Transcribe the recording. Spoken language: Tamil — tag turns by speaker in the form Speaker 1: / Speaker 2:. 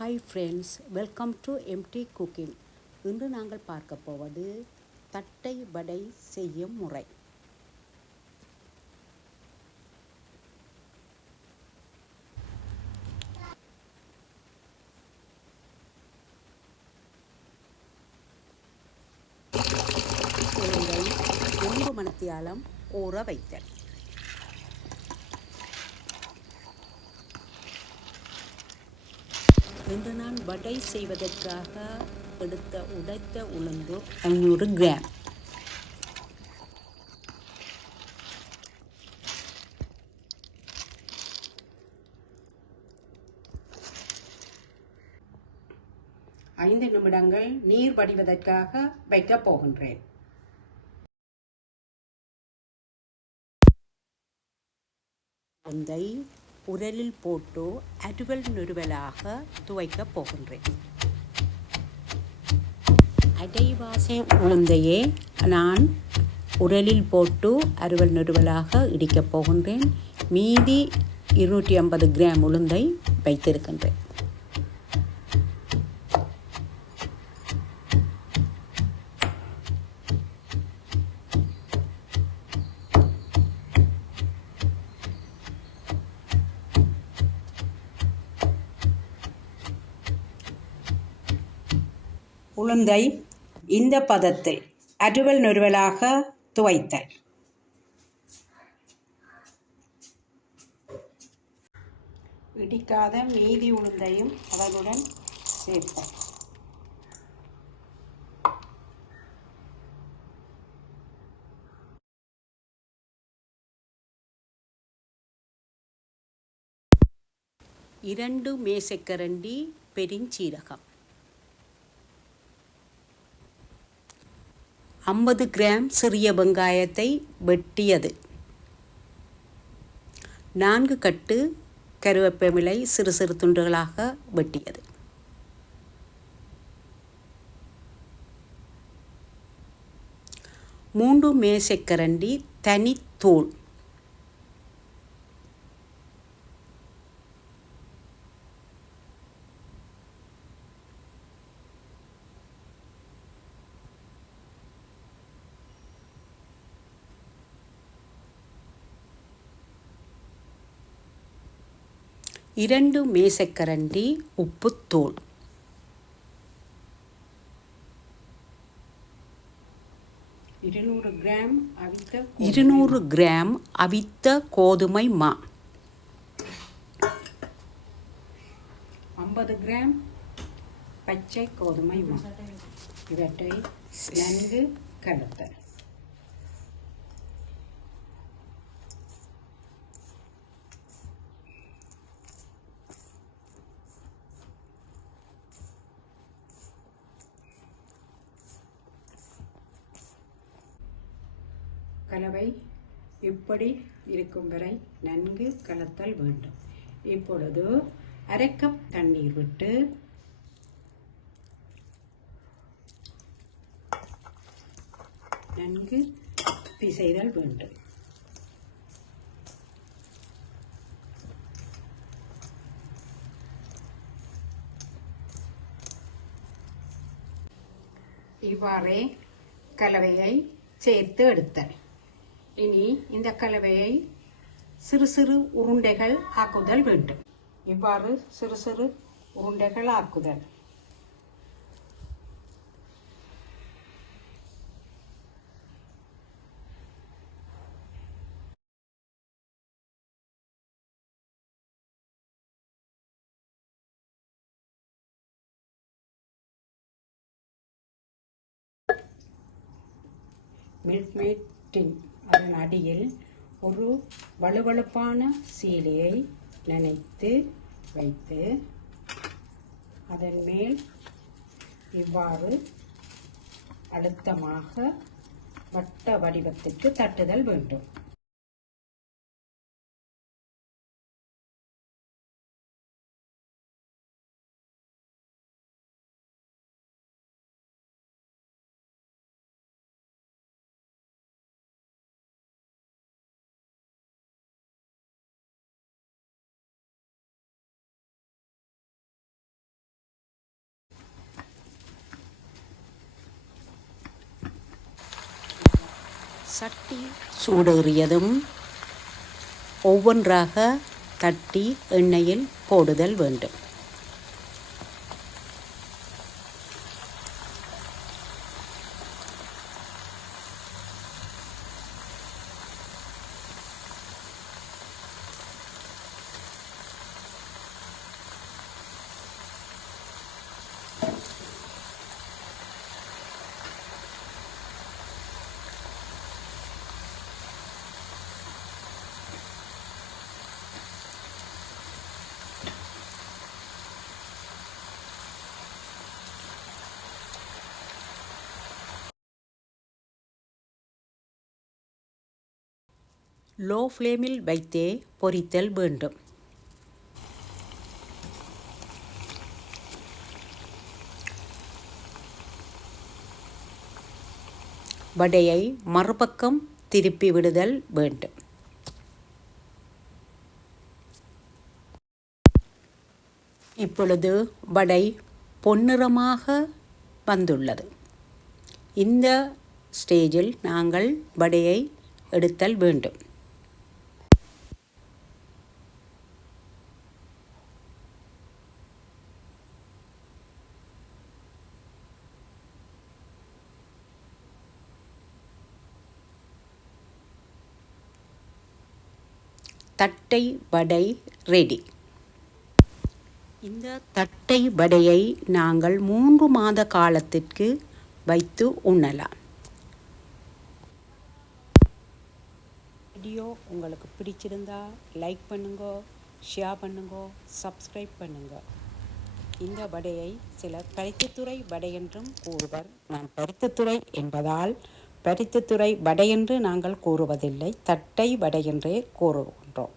Speaker 1: Hi friends welcome to MT cooking இன்று நாங்கள் பார்க்க போவது தட்டை வடை செய்யும் முறை. ஒன்று மூன்று மணத்தியாலம் ஊற வைத்தல். இன்று நான் வடை செய்வதற்காக எடுத்த உடைத்த உளுந்து ஐநூறு கிராம். ஐந்து நிமிடங்கள் நீர் வடிவதற்காக வைக்கப் போகின்றேன். உளுந்தை உரலில் போட்டு அருவல் நுருவலாக துவைக்கப் போகின்றேன். அடைவாசி உளுந்தையே நான் உரலில் போட்டு அருவல் நுருவலாக இடிக்கப் போகின்றேன். மீதி இருநூற்றி ஐம்பது கிராம் உளுந்தை வைத்திருக்கின்றேன். உளுந்தை இந்த பதத்தில் அருவல் நொருவலாக துவைத்தல் இடிக்காத மீதி உளுந்தையும் அவர்களுடன் சேர்த்தல் இரண்டு மேசைக்கரண்டி பெருஞ்சீரகம். ஐம்பது கிராம் சிறிய வெங்காயத்தை வெட்டியது. நான்கு கட்டு கருவேப்பமிலை சிறு சிறு துண்டுகளாக வெட்டியது. மூன்று மேசைக்கரண்டி தனித்தூள் இரண்டு மேசைக்கரண்டி உப்புத்தூள் இருநூறு கிராம் அவித்த இருநூறு கிராம் அவித்த கோதுமை மா. ஐம்பது கிராம் பச்சை கோதுமை மா. இவற்றை நன்கு கலத்தல் கலவை இப்படி இருக்கும் வரை நன்கு கலத்தல் வேண்டும். இப்பொழுது அரை கப் தண்ணீர் விட்டு நன்கு பிசைதல் வேண்டும். இவ்வாறே கலவையை சேர்த்து எடுத்தல். இனி இந்த கலவையை சிறு சிறு உருண்டைகள் ஆக்குதல் வேண்டும். இவ்வாறு சிறு சிறு உருண்டைகள் ஆக்குதல். மில்க் மேட் டின் அதன் அடியில் ஒரு வலுவழுப்பான சீலையை நினைத்து வைத்து அதன் மேல் இவ்வாறு அழுத்தமாக வட்ட வடிவத்திற்கு தட்டுதல் வேண்டும். சட்டி சூடேறியதும் ஒவ்வொன்றாக தட்டி எண்ணெயில் போடுதல் வேண்டும். லோ ஃப்ளேமில் வைத்தே பொரித்தல் வேண்டும். வடையை மறுபக்கம் திருப்பி விடுதல் வேண்டும். இப்பொழுது வடை பொன்னிறமாக வந்துள்ளது. இந்த ஸ்டேஜில் நாங்கள் வடையை எடுத்தல் வேண்டும். தட்டை வடை ரெடி இந்த தட்டை வடையை நாங்கள் மூன்று மாத காலத்திற்கு வைத்து உண்ணலாம். வீடியோ உங்களுக்கு பிடிச்சிருந்தா லைக் பண்ணுங்க ஷேர் பண்ணுங்க சப்ஸ்கிரைப் பண்ணுங்க. இந்த வடையை சிலர் பருத்தித்துறை வடை என்றும் கூறுவர். நான் பருத்தித்துறை என்பதால் பருத்தித்துறை வடை என்று நாங்கள் கூறுவதில்லை தட்டை வடை என்றே கூறுகின்றோம்.